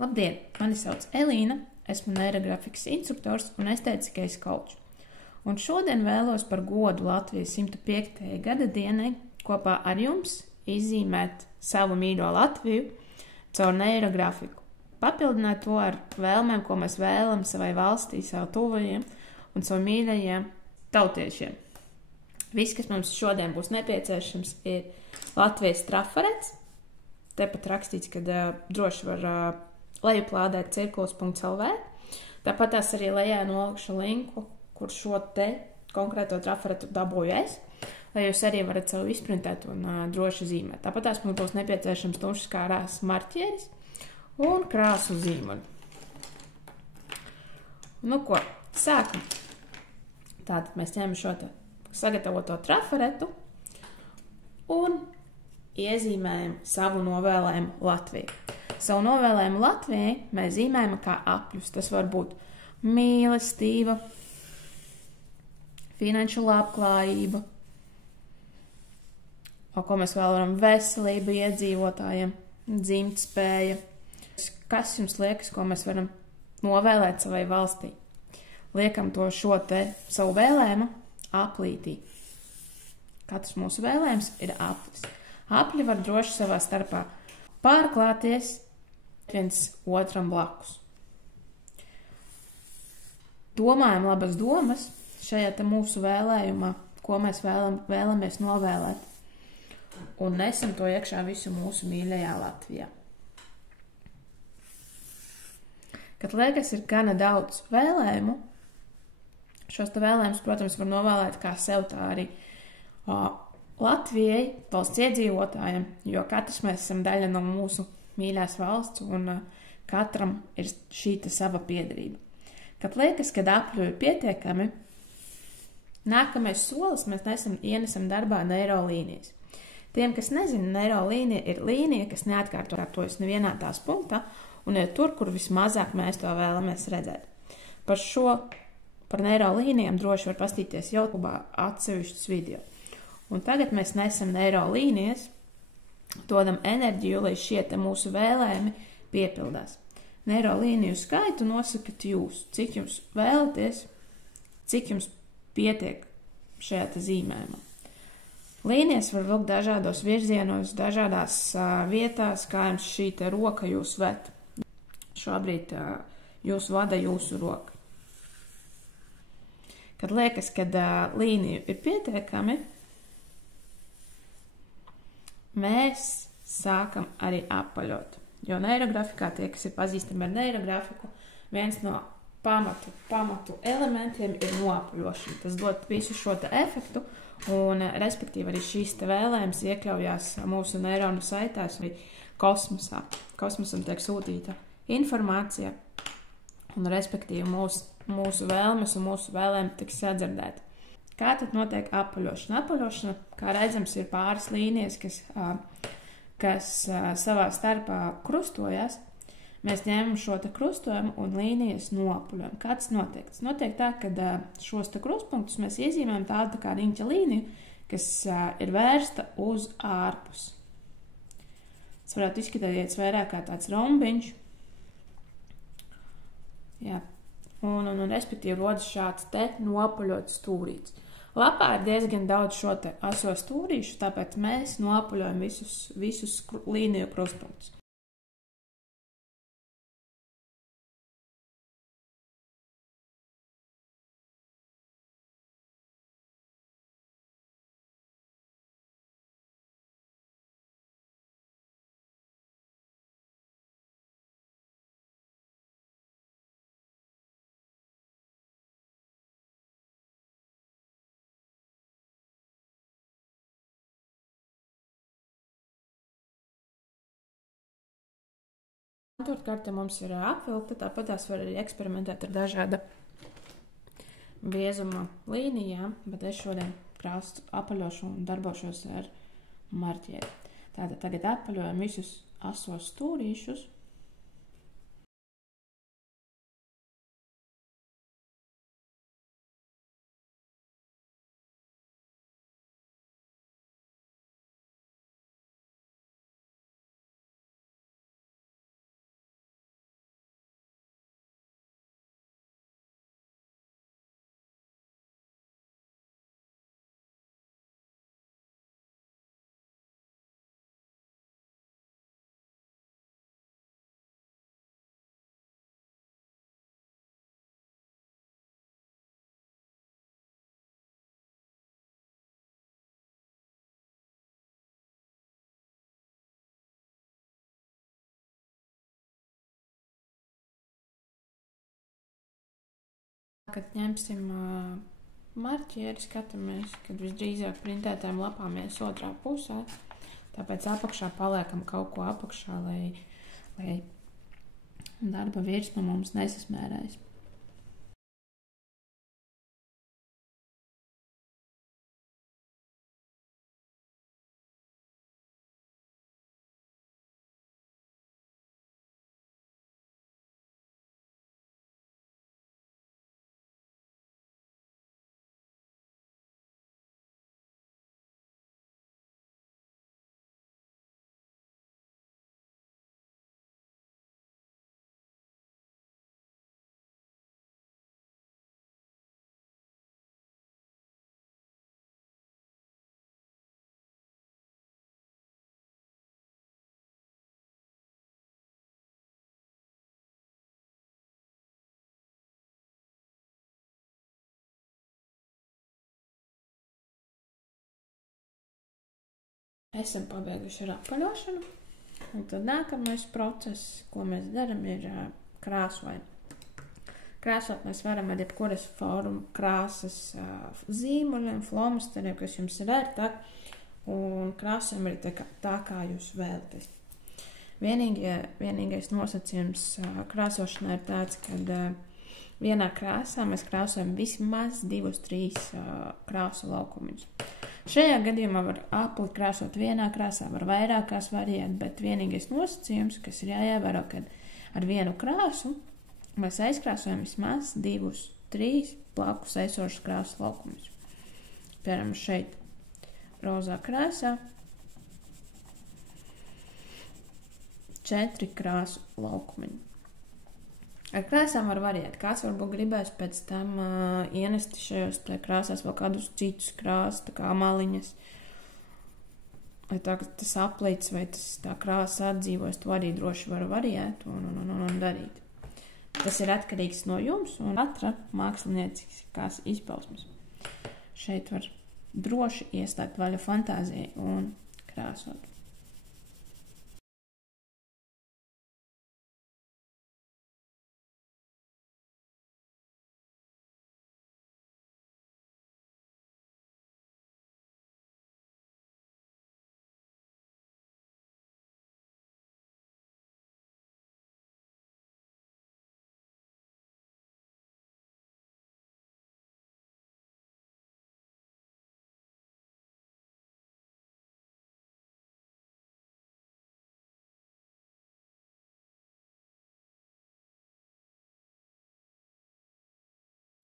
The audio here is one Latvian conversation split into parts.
Labdien! Mani sauc Elīna, esmu neirografikas instruktors un estētiskais kaučs. Un šodien vēlos par godu Latvijas 105. gada dienai kopā ar jums izzīmēt savu mīļo Latviju caur neirografiku. Papildināt to ar vēlmēm, ko mēs vēlam savai valstī, savu tuvajiem un savu mīļajiem tautiešiem. Viss, kas mums šodien būs nepieciešams, ir Latvijas trafarets. Tepat rakstīts, ka droši var lejuplādēt cirkulus.lv. Tāpat tās arī lejā nolikšu linku, kur šo te konkrēto trafaretu dabūju es, lai jūs arī varat sev izprintēt un droši zīmēt. Tāpat tās mums būs nepieciešams tumšs kārās marķieris un krāsu zīmuļi. Nu ko, sākam. Tātad mēs ņemam šo te sagatavoto trafaretu un iezīmējam savu novēlējumu Latviju. Savu novēlējumu Latvijai mēs zīmējam kā apļus. Tas var būt mīlestība, finanšu labklājība, ko mēs vēl varam veselība iedzīvotājiem, dzimtspēja. Kas jums liekas, ko mēs varam novēlēt savai valstī? Liekam to šo te savu vēlējumu aplītī. Katrs mūsu vēlējums ir aplis. Apļi var droši savā starpā pārklāties viens otram blakus. Domājam labas domas šajā te mūsu vēlējumā, ko mēs vēlamies novēlēt, un nesam to iekšā visu mūsu mīļajā Latvijā. Kad liekas ir gana daudz vēlējumu, šos te vēlējumus, protams, var novēlēt kā sev, tā arī Latvijai, valsts iedzīvotājiem, jo katrs mēs esam daļa no mūsu mīļās valsts un katram ir šī te sava piederība. Kad liekas, kad apļu ir pietiekami, nākamais solis mēs ienesam darbā neirolīnijas. Tiem, kas nezina, neirolīnija ir līnija, kas neatkārtojas nevienā tās punktā un ir tur, kur vismazāk mēs to vēlamies redzēt. Par neirolīnijām droši var pastīties YouTube'ā atsevišķus video. Un tagad mēs nesam neirolīnijas, dodam enerģiju, lai šie te mūsu vēlējumi piepildās. Neirolīniju skaitu nosakat jūs, cik jums vēlaties, cik jums pietiek šajā te zīmējumā. Līnijas var vilkt dažādos virzienos, dažādās vietās, kā jums šī te roka jūs ved. Šobrīd jūs vada jūsu roka. Kad liekas, kad līniju ir pietiekami, mēs sākam arī apaļot. Jo neirografikā, tie, kas ir pazīstami ar neirografiku, viens no pamatu elementiem ir noapaļošana. Tas dod visu šo te efektu, un respektīvi arī šīs te vēlējums iekļaujās mūsu neironu saitēs vai kosmosā. Kosmosam tiek sūtīta informācija, un respektīvi mūsu vēlmes un mūsu vēlējumi tiks sadzirdēti. Kā tad notiek apaļošana? Apaļošana, kā redzams, ir pāris līnijas, kas savā starpā krustojas. Mēs ņemam šo te krustojumu un līnijas noapaļojam. Kā tas notiek? Tas notiek tā, ka šos te krustpunktus mēs iezīmējam tādu tā kā riņķa līniju, kas ir vērsta uz ārpus. Tas varētu izskatīties vairāk kā tāds rombiņš. Jā. Un respektīvi rodas šāds te noapaļots stūrīts. Lapā ir diezgan daudz šo te aso stūrīšu, tāpēc mēs noapaļojam visus līniju krustpunktus. Turklāt mums ir apvilkta, tāpat tās var arī eksperimentēt ar dažāda biezuma līnijām, bet es šodien krāsu apaļošu un darbošos ar marķieri. Tātad tagad apaļojam visus asos stūrīšus. Kad ņemsim marķieri, skatāmies, kad visdrīzāk printētām lapām ies otrā pusē, tāpēc apakšā paliekam kaut ko apakšā, lai darba virsma mums nesasmērēs. Esam pabeiguši ar apaļošanu, un tad nākamais process, ko mēs darām, ir krāsojam. Krāsot mēs varam ar jebkuras formu krāsas zīmuļiem, flomasteriem, kas jums ir ērtāk, un krāsojam arī tā, kā jūs vēlaties. Vienīgais nosacījums krāsošanai ir tāds, kad vienā krāsā mēs krāsojam vismaz 2-3 krāsu laukumiņus. Šajā gadījumā var apli krāsot vienā krāsā, var vairākās variēt, bet vienīgais nosacījums, kas ir jāievēro, kad ar vienu krāsu mēs aizkrāsojam vismaz 2-3 blakus esošas krāsas laukumus. Piemēram, šeit rozā krāsā 4 krāsu laukumiņi. Ar krāsām var variēt. Kāds varbūt gribēs pēc tam ienest šajos krāsās vēl kādus citus krāsas, tā kā maliņas. Vai tas aplīts, vai tā krāsa atdzīvojas, to arī droši var variēt un darīt. Tas ir atkarīgs no jums un katra mākslinieciskās izpausmes. Šeit var droši ieslēgt vaļa fantāziju un krāsot.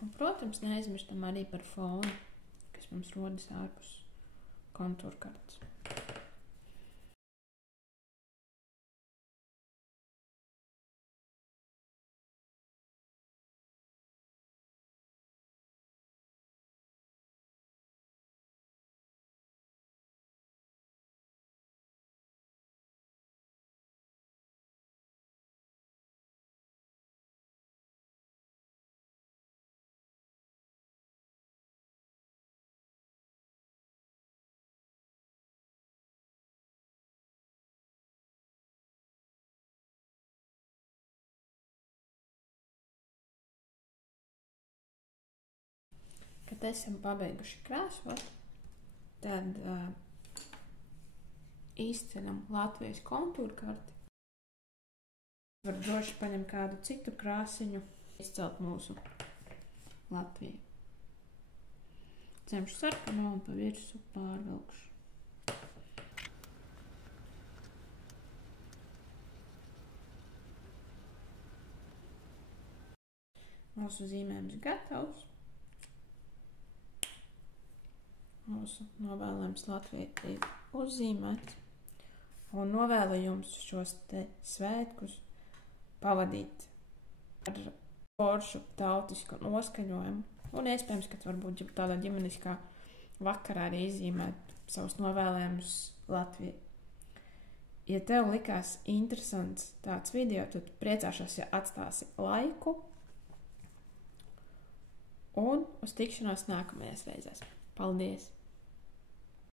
Un, protams, neaizmirstam arī par fonu, kas mums rodas ārpus kontūra kartes. Kad esam pabeiguši krāsot, tad izceļam Latvijas kontūra karti. Var droši paņemt kādu citu krāsiņu, izcelt mūsu Latviju. Ņemšu sarkano un pa virsu pārvilkšu. Mūsu zīmējums gatavs. Mūsu novēlējums Latvijai ir uzzīmēts, un novēlu jums šos te svētkus pavadīt ar foršu tautisku noskaņojumu, un iespējams, ka varbūt tādā ģimeniskā vakarā arī izzīmēt savus novēlējumus Latvijai. Ja tev likās interesants tāds video, tad priecāšos, ja atstāsi laiku, un uz tikšanos nākamajās reizēs. Paldies!